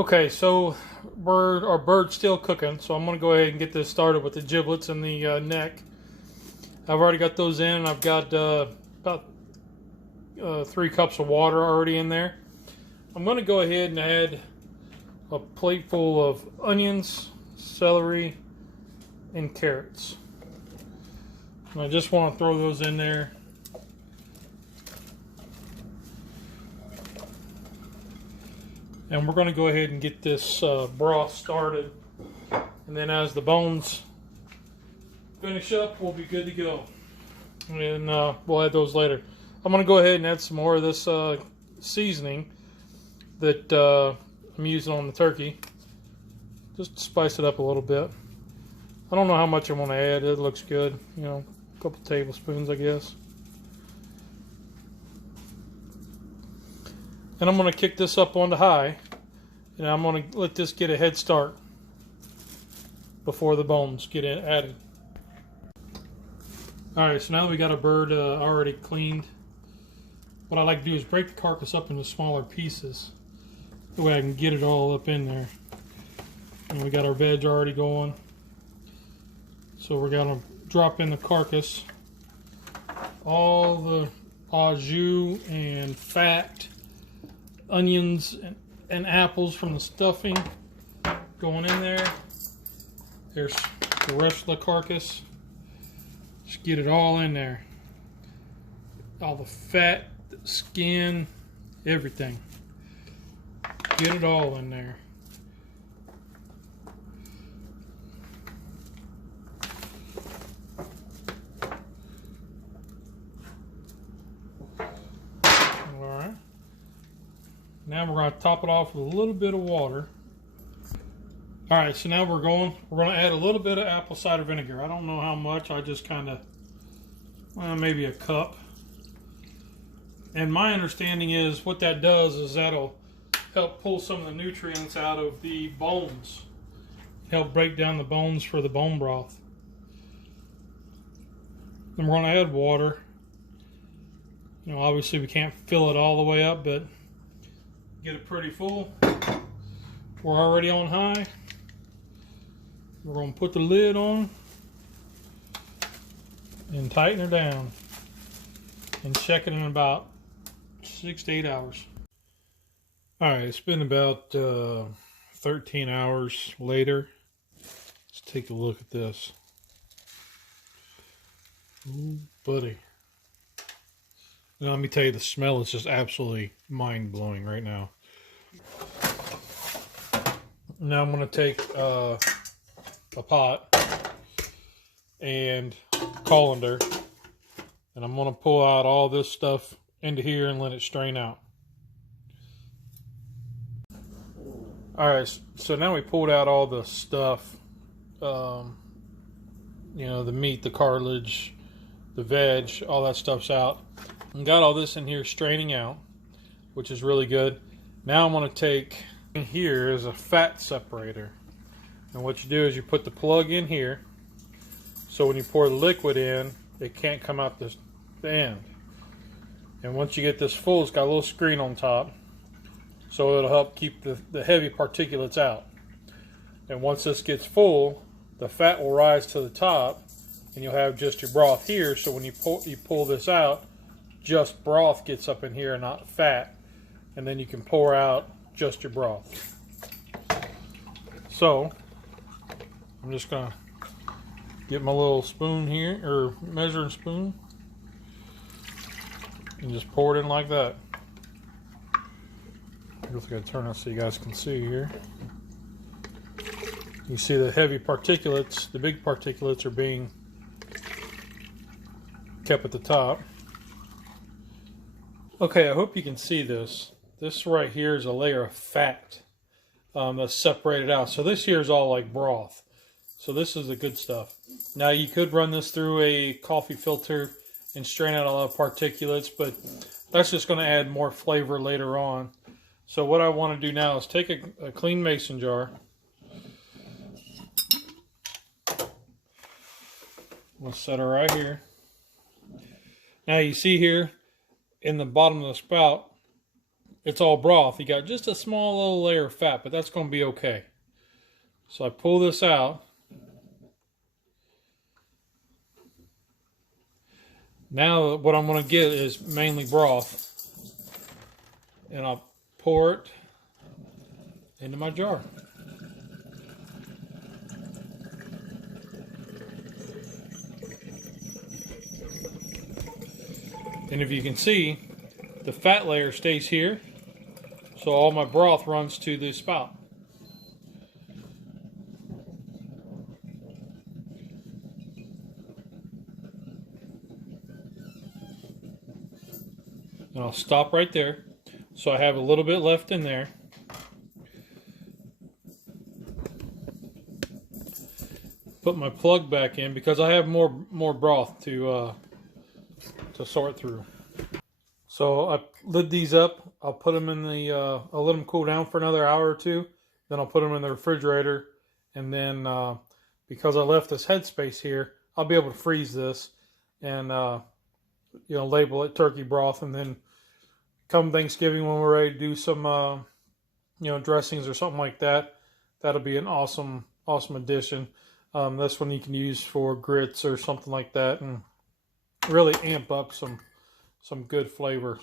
Okay, so our bird's still cooking, so I'm going to go ahead and get this started with the giblets and the neck. I've already got those in, and I've got about 3 cups of water already in there. I'm going to go ahead and add a plate full of onions, celery, and carrots. And I just want to throw those in there. And we're going to go ahead and get this broth started. And then as the bones finish up, we'll be good to go. And we'll add those later. I'm going to go ahead and add some more of this seasoning that I'm using on the turkey. Just to spice it up a little bit. I don't know how much I want to add. It looks good. You know, a couple tablespoons, I guess. And I'm going to kick this up onto high, and I'm going to let this get a head start before the bones get added. Alright, so now that we got our bird already cleaned, what I like to do is break the carcass up into smaller pieces. That way I can get it all up in there. And we got our veg already going. So we're going to drop in the carcass. All the au jus and fat, onions and apples from the stuffing going in there. There's the rest of the carcass. Just get it all in there. All the fat, the skin, everything. Get it all in there. Now we're going to top it off with a little bit of water. Alright, so now we're going to add a little bit of apple cider vinegar. I don't know how much, I just kind of, maybe a cup. And my understanding is what that does is that'll help pull some of the nutrients out of the bones. Help break down the bones for the bone broth. Then we're going to add water. You know, obviously we can't fill it all the way up, but get it pretty full. We're already on high. We're going to put the lid on and tighten her down and check it in about 6 to 8 hours. Alright, it's been about 13 hours later. Let's take a look at this. Ooh, buddy. Now, let me tell you, the smell is just absolutely mind-blowing right now. Now I'm going to take a pot and colander, and I'm going to pull out all this stuff into here and let it strain out. Alright, so now we pulled out all the stuff, you know, the meat, the cartilage, the veg, all that stuff's out. And got all this in here straining out, which is really good. Now I'm going to take, in here is a fat separator. And what you do is you put the plug in here, so when you pour the liquid in, it can't come out the end. And once you get this full, it's got a little screen on top, so it'll help keep the heavy particulates out. And once this gets full, the fat will rise to the top, and you'll have just your broth here, so when you pull this out, just broth gets up in here and not fat, and then you can pour out just your broth. So I'm just gonna get my little spoon here, or measuring spoon, and just pour it in like that. I just gotta turn it so you guys can see here. You see the heavy particulates, the big particulates are being kept at the top. Okay, I hope you can see this. This right here is a layer of fat that's separated out. So this here is all like broth. So this is the good stuff. Now you could run this through a coffee filter and strain out a lot of particulates, but that's just going to add more flavor later on. So what I want to do now is take a clean mason jar. We'll set her right here. Now you see here in the bottom of the spout, it's all broth. You got just a small little layer of fat, but that's going to be okay. So I pull this out. Now what I'm going to get is mainly broth. And I'll pour it into my jar. And if you can see, the fat layer stays here, so all my broth runs to the spout. And I'll stop right there. So I have a little bit left in there. Put my plug back in because I have more broth to sort through. So I lid these up. I'll put them in the. I'll let them cool down for another hour or two. Then I'll put them in the refrigerator, and then because I left this headspace here, I'll be able to freeze this and label it turkey broth, and then come Thanksgiving when we're ready to do some dressings or something like that, that'll be an awesome addition. This one you can use for grits or something like that, and really amp up some good flavor.